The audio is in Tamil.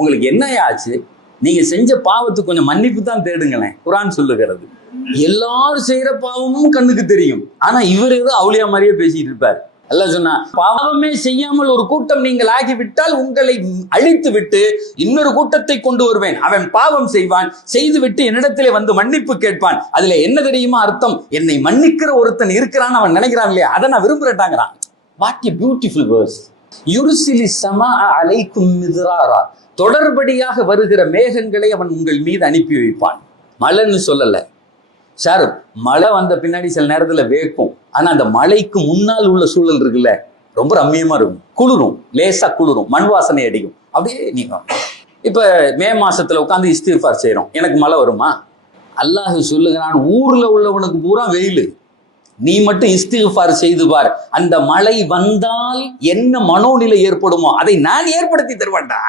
உங்களுக்கு என்னையா ஆச்சு? நீங்க செஞ்ச பாவத்துக்கு கொஞ்சம் மன்னிப்பு தான் தேடுங்களேன். குர்ஆன் சொல்லுகிறது. எல்லாரும் செய்யற பாவமும் கண்ணுக்கு தெரியும். ஆனா இவர் ஏதோ அவுலியா மாதிரியே பேசிட்டு இருப்பார். அல்லாஹ் சொன்னா, பாவமே செய்யாமல் ஒரு கூட்டம் நீங்கள் ஆகிவிட்டால் உங்களை அழித்து விட்டு இன்னொரு கூட்டத்தை கொண்டு வருவேன். அவன் பாவம் செய்வான், செய்து விட்டு என்னிடத்திலே வந்து மன்னிப்பு கேட்பான். அதுல என்ன தெரியுமா அர்த்தம்? என்னை மன்னிக்கிற ஒருத்தன் இருக்கிறான் அவன் நினைக்கிறான் இல்லையா, அதை நான் விரும்புறேன்டாங்கிறான். What a beautiful verse. யுர்சிலி ஸமா அலைக்கும் மித்ராரா. தொடர்படியாக வருகிற மேகங்களை அவன் உங்கள் மீது அனுப்பி வைப்பான். மழைன்னு சொல்லல சார், மழை வந்த பின்னாடி சில நேரத்துல வேக்கும். ஆனா அந்த மழைக்கு முன்னால் உள்ள சூழல் இருக்குல்ல, ரொம்ப ரம்மியமா இருக்கும். குளிரும், லேசா குளிரும், மண் வாசனை அடிக்கும். அப்படியே நீங்க இப்ப மே மாசத்துல உட்காந்து இஸ்திக்ஃபார் செய்யறோம், எனக்கு மழை வருமா? அல்லாஹ் சொல்லுகிறான், ஊர்ல உள்ளவனுக்கு பூரா வெயில், நீ மட்டும் இஸ்திக்ஃபார் செய்து பார், அந்த மழை வந்தால் என்ன மனோநிலை ஏற்படுமோ அதை நான் ஏற்படுத்தி தருவேன்டா.